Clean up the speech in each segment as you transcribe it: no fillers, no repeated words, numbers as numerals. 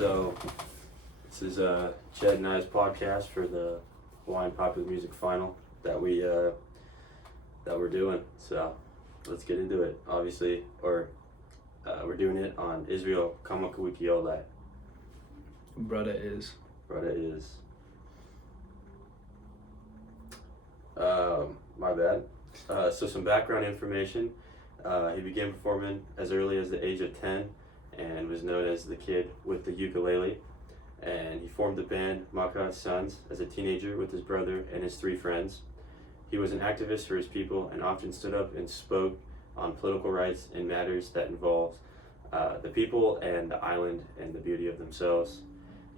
So this is Jed and I's podcast for the Hawaiian Popular Music Final that we're doing. So let's get into it. Obviously, we're doing it on Israel Kamakawiki. Brother is. My bad. So some background information. He began performing as early as the age of 10 and was known as the kid with the ukulele. And he formed the band Maka's Sons as a teenager with his brother and his 3 friends. He was an activist for his people and often stood up and spoke on political rights and matters that involved the people and the island and the beauty of themselves.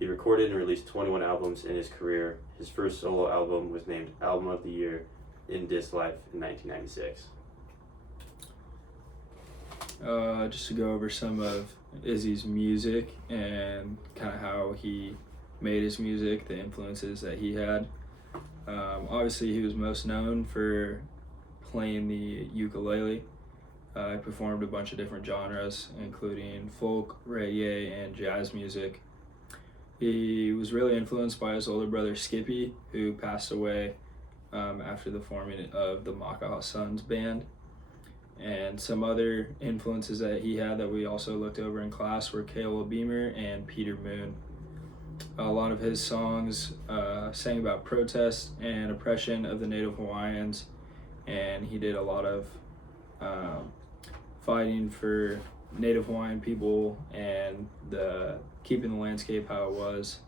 He recorded and released 21 albums in his career. His first solo album was named Album of the Year in This Life in 1996. Just to go over some of Izzy's music and kind of how he made his music, the influences that he had. Obviously, he was most known for playing the ukulele. He performed a bunch of different genres, including folk, reggae, and jazz music. He was really influenced by his older brother Skippy, who passed away after the forming of the Makaha Sons band. And some other influences that he had that we also looked over in class were Caleb Beamer and Peter Moon. A lot of his songs sang about protest and oppression of the Native Hawaiians, and he did a lot of fighting for Native Hawaiian people and keeping the landscape how it was,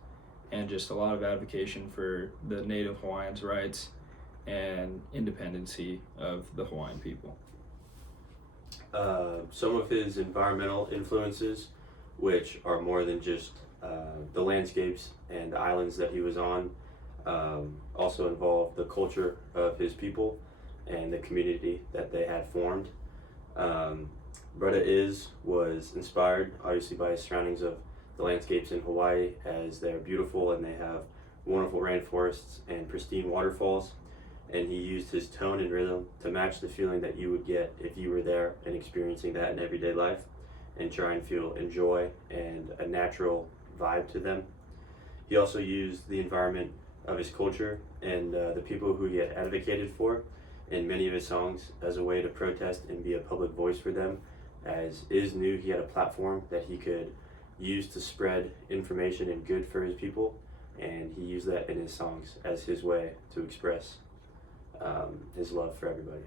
and just a lot of advocacy for the Native Hawaiians' rights and independency of the Hawaiian people. Some of his environmental influences, which are more than just the landscapes and the islands that he was on, also involve the culture of his people and the community that they had formed. Brother was inspired obviously by his surroundings of the landscapes in Hawaii, as they're beautiful and they have wonderful rainforests and pristine waterfalls. And he used his tone and rhythm to match the feeling that you would get if you were there and experiencing that in everyday life, and try and feel joy and a natural vibe to them. He also used the environment of his culture and the people who he had advocated for in many of his songs as a way to protest and be a public voice for them, as knew he had a platform that he could use to spread information and good for his people, and he used that in his songs as his way to express his love for everybody.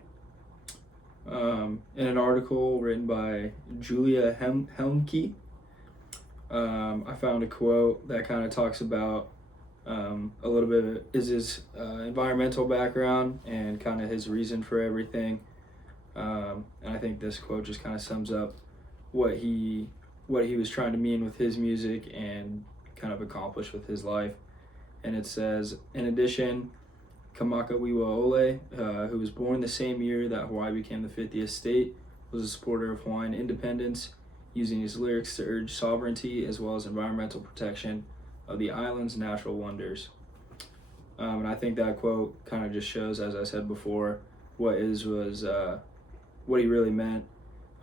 In an article written by Julia Helmke, I found a quote that kind of talks about a little bit of his environmental background and kind of his reason for everything. And I think this quote just kind of sums up what he was trying to mean with his music and kind of accomplish with his life. And it says, in addition, Kamakawiwa Ole, who was born the same year that Hawaii became the 50th state, was a supporter of Hawaiian independence, using his lyrics to urge sovereignty as well as environmental protection of the island's natural wonders. And I think that quote kind of just shows, as I said before, what he really meant.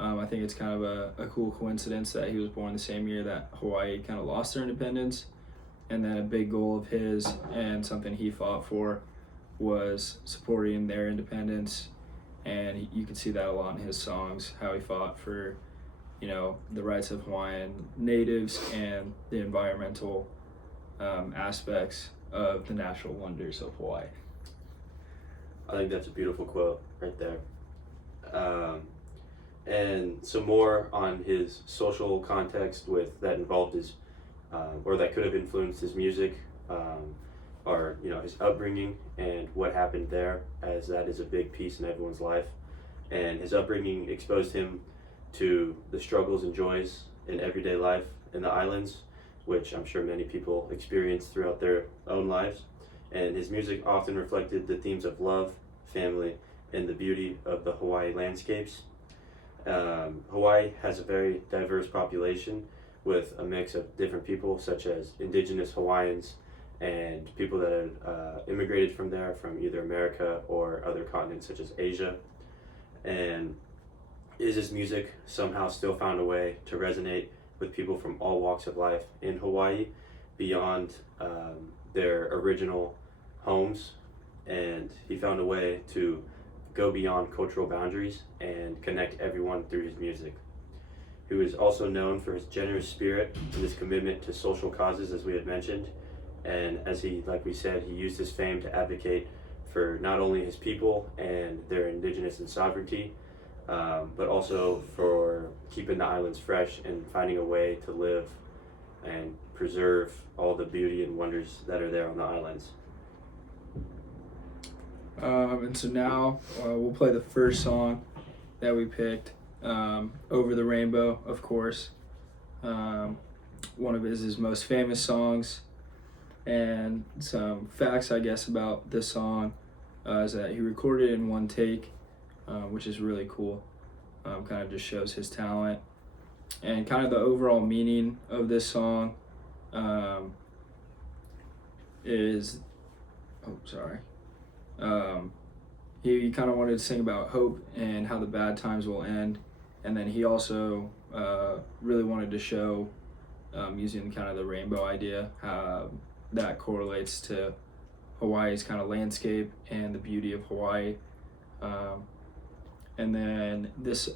I think it's kind of a cool coincidence that he was born the same year that Hawaii kind of lost their independence, and then a big goal of his and something he fought for was supporting their independence. And you can see that a lot in his songs, how he fought for, the rights of Hawaiian natives and the environmental aspects of the natural wonders of Hawaii. I think that's a beautiful quote right there. And some more on his social context that involved his, or that could have influenced his music, or his upbringing and what happened there, as that is a big piece in everyone's life. And his upbringing exposed him to the struggles and joys in everyday life in the islands, which I'm sure many people experience throughout their own lives. And his music often reflected the themes of love, family, and the beauty of the Hawaii landscapes. Hawaii has a very diverse population with a mix of different people, such as indigenous Hawaiians and people that had immigrated from there from either America or other continents such as Asia. And his music somehow still found a way to resonate with people from all walks of life in Hawaii beyond their original homes, and he found a way to go beyond cultural boundaries and connect everyone through his music. He was also known for his generous spirit and his commitment to social causes, as we had mentioned. And as like we said, he used his fame to advocate for not only his people and their indigenous and sovereignty, but also for keeping the islands fresh and finding a way to live and preserve all the beauty and wonders that are there on the islands. And so now we'll play the first song that we picked, Over the Rainbow, of course. One of his most famous songs. And some facts, I guess, about this song is that he recorded it in one take, which is really cool. Kind of just shows his talent. And kind of the overall meaning of this song is, he kind of wanted to sing about hope and how the bad times will end. And then he also really wanted to show, using kind of the rainbow idea, how that correlates to Hawaii's kind of landscape and the beauty of Hawaii. And then this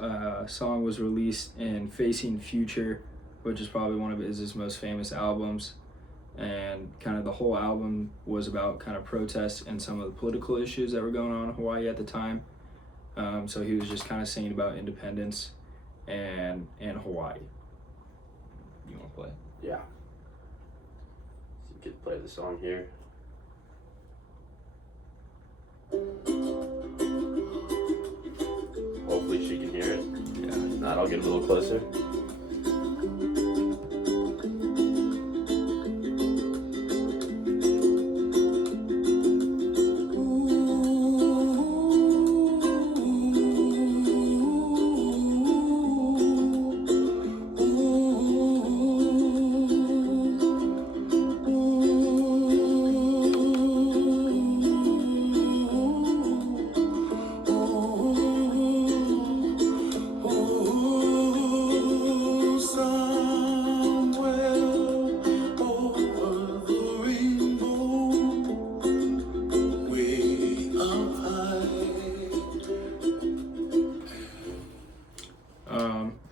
song was released in Facing Future, which is probably one of his most famous albums. And kind of the whole album was about kind of protests and some of the political issues that were going on in Hawaii at the time. So he was just kind of singing about independence and Hawaii. You want to play? Yeah. So you could play the song here. Hopefully she can hear it. Yeah, if not, I'll get a little closer.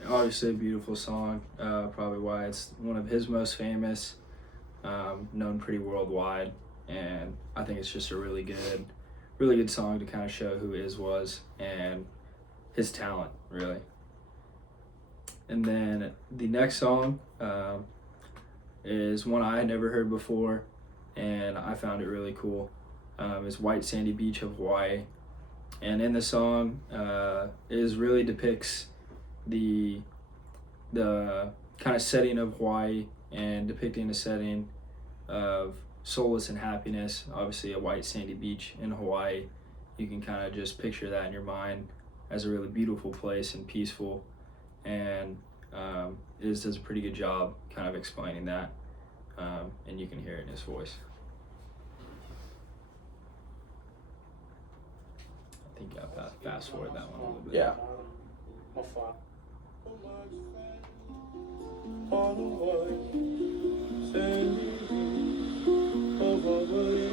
Obviously a beautiful song, probably why it's one of his most famous, known pretty worldwide, and I think it's just a really good song to kind of show who Iz was and his talent, really. And then the next song is one I had never heard before, and I found it really cool. It's White Sandy Beach of Hawaii, and in the song, Iz really depicts the kind of setting of Hawaii and depicting a setting of solace and happiness. Obviously a white sandy beach in Hawaii, you can kind of just picture that in your mind as a really beautiful place and peaceful, and Iz does a pretty good job kind of explaining that, and you can hear it in his voice. I think I'll fast forward that one a little bit. Yeah. On a white sandy beach of Hawaii,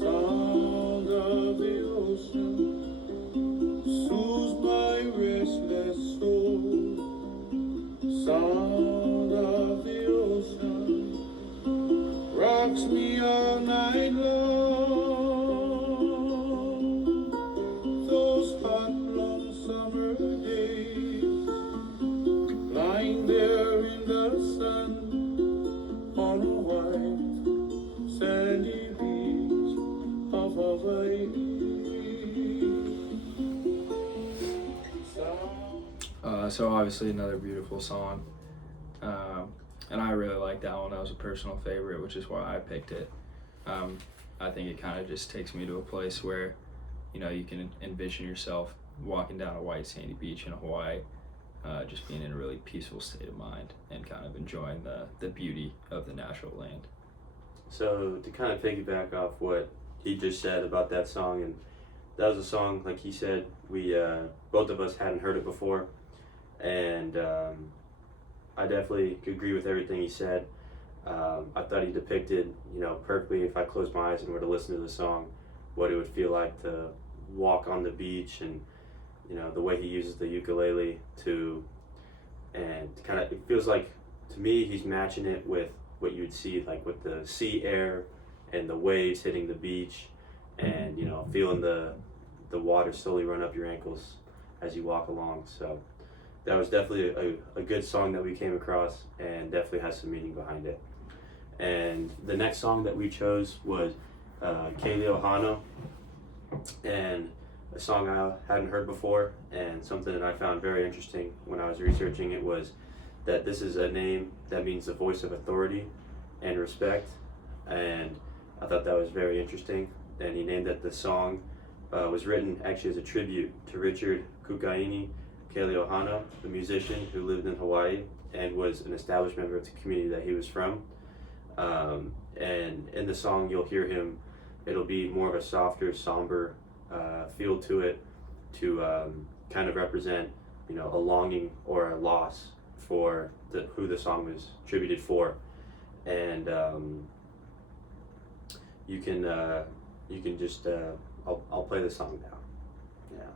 sound of the ocean soothes my restless soul. Sound of the ocean rocks me all night long. Those hot, long summer days, lying there in the sun on a white sandy beach of Hawaii. So obviously another beautiful song, and I really like that one. That was a personal favorite, which is why I picked it. I think it kind of just takes me to a place where, you know, you can envision yourself walking down a white sandy beach in Hawaii, just being in a really peaceful state of mind and kind of enjoying the beauty of the natural land. So to kind of piggyback off what he just said about that song and that was a song, like he said, we both of us hadn't heard it before, and I definitely agree with everything he said. I thought he depicted, perfectly, if I closed my eyes and were to listen to the song, what it would feel like to walk on the beach, and the way he uses the ukulele and kind of, it feels like, to me, he's matching it with what you'd see, like with the sea air and the waves hitting the beach, and feeling the water slowly run up your ankles as you walk along. So that was definitely a good song that we came across, and definitely has some meaning behind it. And the next song that we chose was Kele Ohana, and a song I hadn't heard before, and something that I found very interesting when I was researching it was that this is a name that means the voice of authority and respect, and I thought that was very interesting. And he named that the song was written actually as a tribute to Richard Kukaini Kele Ohana, the musician who lived in Hawaii and was an established member of the community that he was from. And in the song you'll hear him, it'll be more of a softer, somber feel to it, to kind of represent, a longing or a loss for who the song was attributed for. And you can just I'll play the song now. Yeah,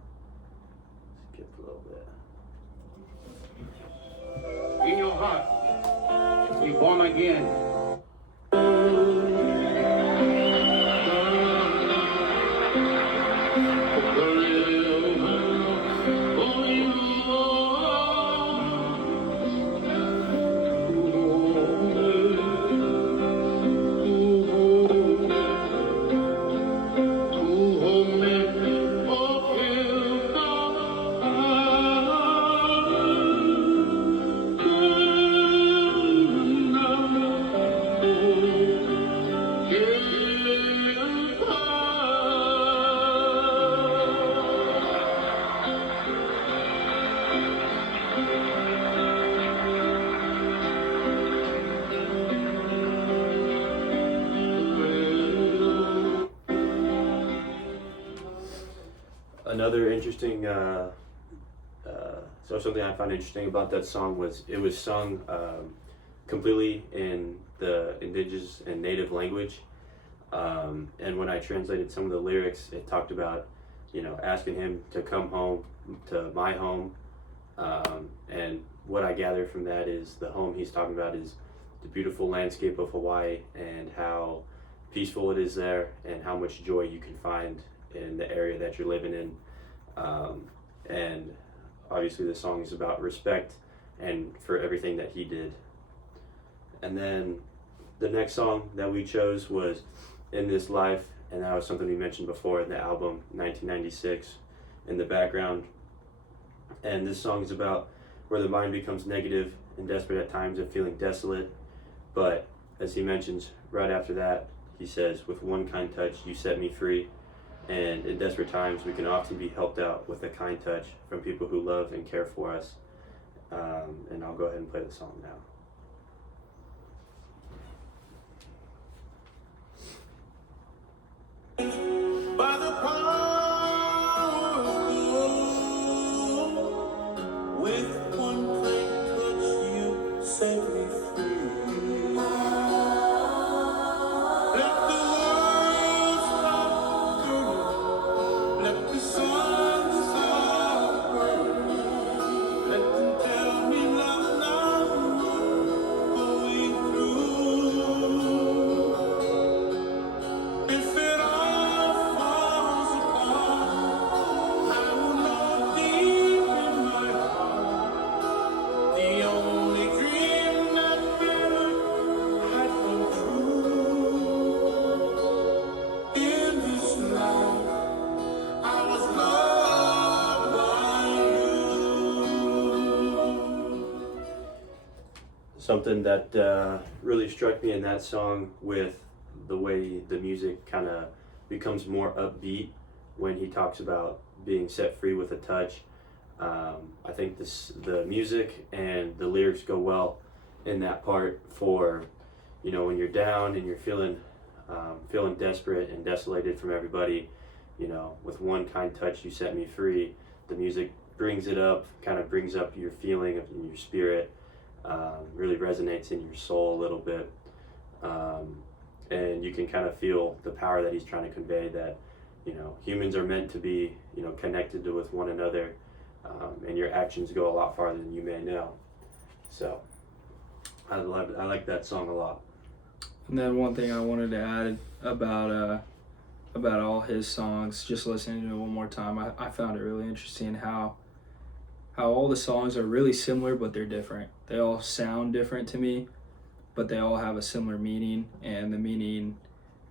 skip a little bit. In your heart, be born again. Another interesting, so something I found interesting about that song was it was sung completely in the indigenous and native language. And when I translated some of the lyrics, it talked about, asking him to come home to my home. And what I gather from that is the home he's talking about is the beautiful landscape of Hawaii, and how peaceful it is there, and how much joy you can find in the area that you're living in. And obviously the song is about respect and for everything that he did. And then the next song that we chose was In This Life, and that was something we mentioned before in the album 1996 in the background. And this song is about where the mind becomes negative and desperate at times of feeling desolate, but as he mentions right after that, he says, with one kind touch you set me free. And in desperate times, we can often be helped out with a kind touch from people who love and care for us. And I'll go ahead and play the song now. By the power of God, with one kind touch you set me free. Let the world stop turning, let the sun stop burning, let them tell me love not going through. If it all falls apart, I will know deep in my heart, the only dream that ever had come true. In this life, I was loved by you. Something that really struck me in that song, with the way the music kind of becomes more upbeat when he talks about being set free with a touch. I think the music and the lyrics go well in that part for, when you're down and you're feeling desperate and desolated from everybody. you know, with one kind touch you set me free. The music brings it up, kind of brings up your feeling of in your spirit, really resonates in your soul a little bit. And you can kind of feel the power that he's trying to convey, that, you know, humans are meant to be, you know, connected with one another, and your actions go a lot farther than you may know. So I like that song a lot. And then one thing I wanted to add about all his songs, just listening to it one more time, I found it really interesting how all the songs are really similar, but they're different. They all sound different to me, but they all have a similar meaning, and the meaning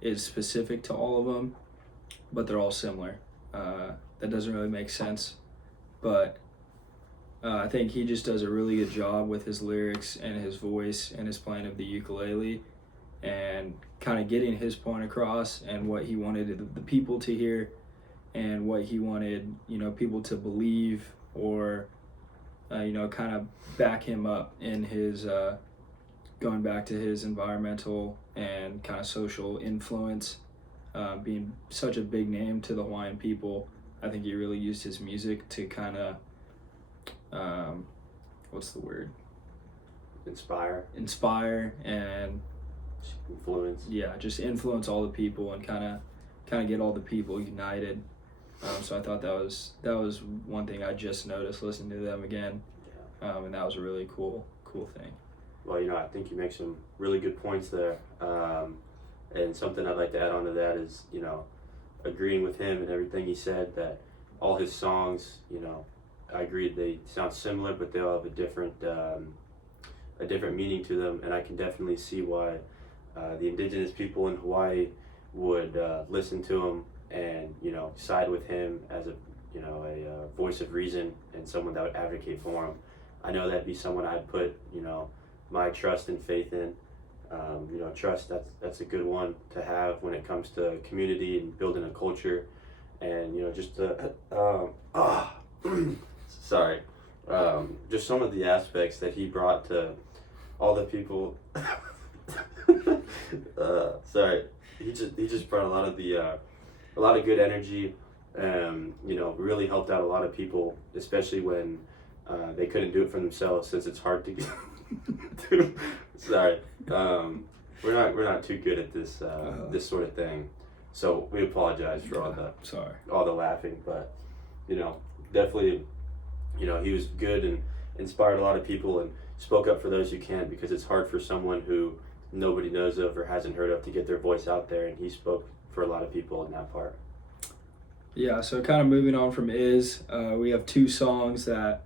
is specific to all of them, but they're all similar. That doesn't really make sense, but I think he just does a really good job with his lyrics and his voice and his playing of the ukulele, and kind of getting his point across and what he wanted the people to hear, and what he wanted, you know, people to believe, or you know, kind of back him up in his going back to his environmental and kind of social influence, being such a big name to the Hawaiian people. I think he really used his music to kind of what's the word? Inspire and influence. Yeah, just influence all the people and kind of get all the people united. So I thought that was one thing I just noticed listening to them again, and that was a really cool thing. Well, you know, I think you make some really good points there, and something I'd like to add on to that is, you know, agreeing with him and everything he said, that all his songs, you know, I agree they sound similar, but they all have a different meaning to them, and I can definitely see why the indigenous people in Hawaii would listen to him and, you know, side with him as a voice of reason and someone that would advocate for him. I know that'd be someone I'd put, you know, my trust and faith in. You know, trust, that's a good one to have when it comes to community and building a culture, and, you know, just sorry, just some of the aspects that he brought to all the people. Sorry, he just brought a lot of good energy. You know, really helped out a lot of people, especially when they couldn't do it for themselves, since it's hard to get. Sorry, we're not too good at this this sort of thing, so we apologize for all the laughing, but, you know, definitely, you know, he was good and inspired a lot of people and spoke up for those who can, because it's hard for someone who nobody knows of or hasn't heard of to get their voice out there, and he spoke for a lot of people in that part. Yeah, so kind of moving on from we have two songs that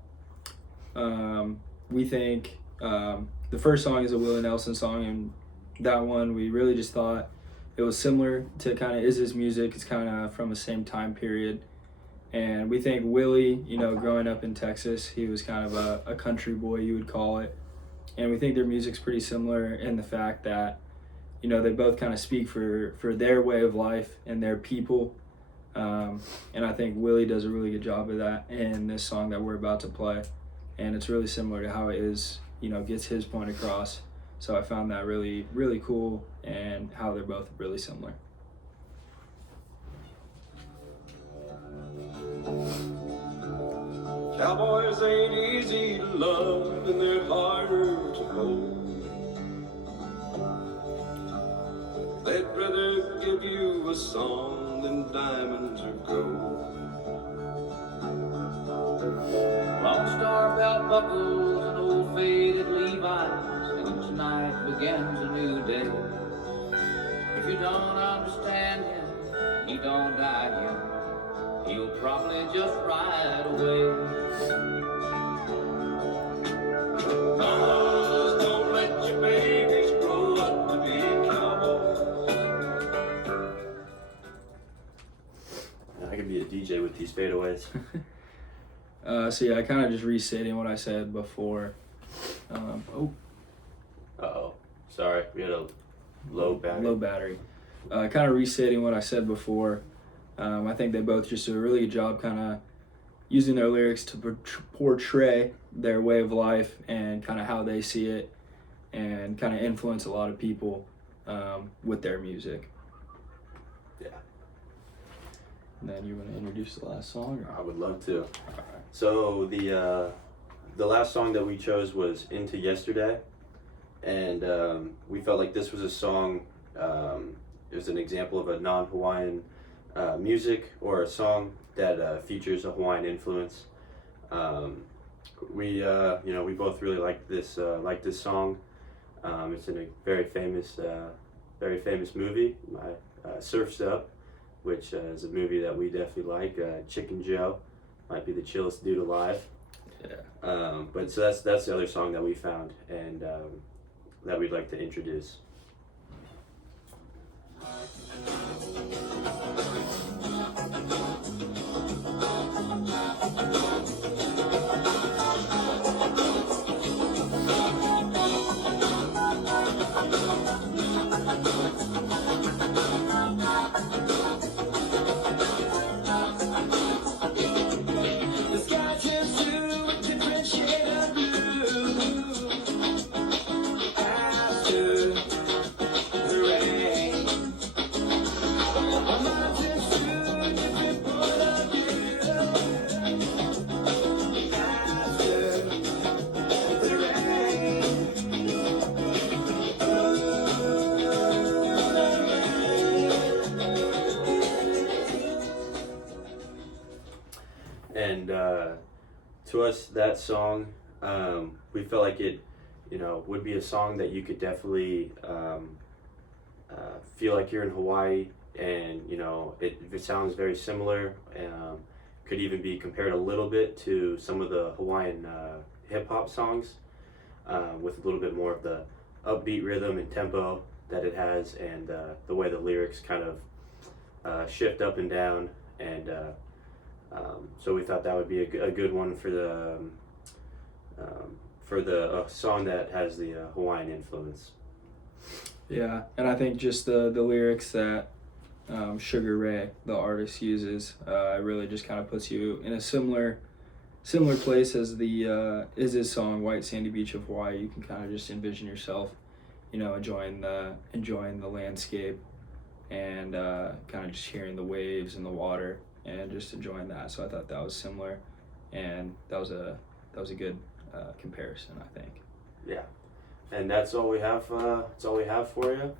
we think, the first song is a Willie Nelson song, and that one we really just thought it was similar to kind of Iz's music. It's kind of from the same time period, and we think Willie, you know, growing up in Texas, he was kind of a country boy, you would call it, and we think their music's pretty similar in the fact that, you know, they both kind of speak for their way of life and their people, and I think Willie does a really good job of that in this song that we're about to play, and it's really similar to how Iz, you know, gets his point across. So I found that really, really cool, and how they're both really similar. Cowboys ain't easy to love, and they're harder to hold. They'd rather give you a song than diamonds or gold. Lone Star belt buckles and old faded Levi's, and tonight begins a new day. If you don't understand him, you don't die young. He'll probably just ride away. Mamas, don't let your babies grow up to be cowboys. I could be a DJ with these fadeaways. So yeah, I kind of just restating what I said before. Sorry, we had a low battery. Low battery. Kind of restating what I said before. I think they both just do a really good job kind of using their lyrics to portray their way of life and kind of how they see it, and kind of influence a lot of people with their music. Yeah. And then you want to introduce the last song? Or? I would love to. Alright. So the last song that we chose was Into Yesterday, and we felt like this was a song. It was an example of a non-Hawaiian music or a song that features a Hawaiian influence. We both really like this song. It's in a very famous movie, Surf's Up, which is a movie that we definitely like. Chicken Joe might be the chillest dude alive. Yeah. But so that's the other song that we found and that we'd like to introduce. The sky turns to a different shade of blue after the rain. My mind turns to a different point of view after the rain. And to us, that song, we felt like it, would be a song that you could definitely feel like you're in Hawaii, and it sounds very similar. Could even be compared a little bit to some of the Hawaiian hip hop songs, with a little bit more of the upbeat rhythm and tempo that it has, and the way the lyrics kind of shift up and down, and so we thought that would be a good one for the song that has the Hawaiian influence. Yeah, and I think just the lyrics that Sugar Ray, the artist, uses, really just kind of puts you in a similar place as the is his song White Sandy Beach of Hawaii. You can kind of just envision yourself, enjoying the landscape, and kind of just hearing the waves and the water, and just enjoying that. So I thought that was similar, and that was a good comparison, I think. Yeah, and that's all we have. That's all we have for you.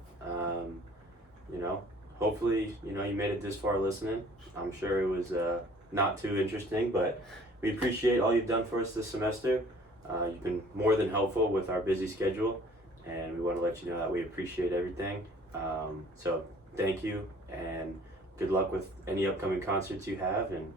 Hopefully, you made it this far listening. I'm sure it was not too interesting, but we appreciate all you've done for us this semester. You've been more than helpful with our busy schedule, and we want to let you know that we appreciate everything. So thank you, and good luck with any upcoming concerts you have, and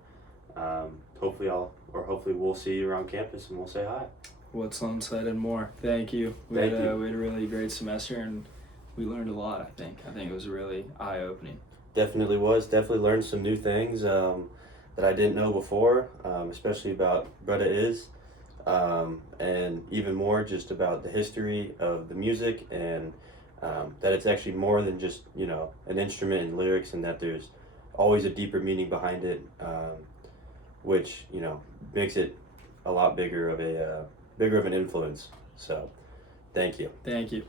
hopefully we'll see you around campus and we'll say hi. What's on site and more. Thank you. We had a really great semester, and we learned a lot, I think. I think it was really eye-opening. Definitely learned some new things that I didn't know before, especially about Bretta Is, and even more just about the history of the music, and that it's actually more than just, an instrument and lyrics, and that there's always a deeper meaning behind it, which, makes it a lot bigger of an influence. So, thank you. Thank you.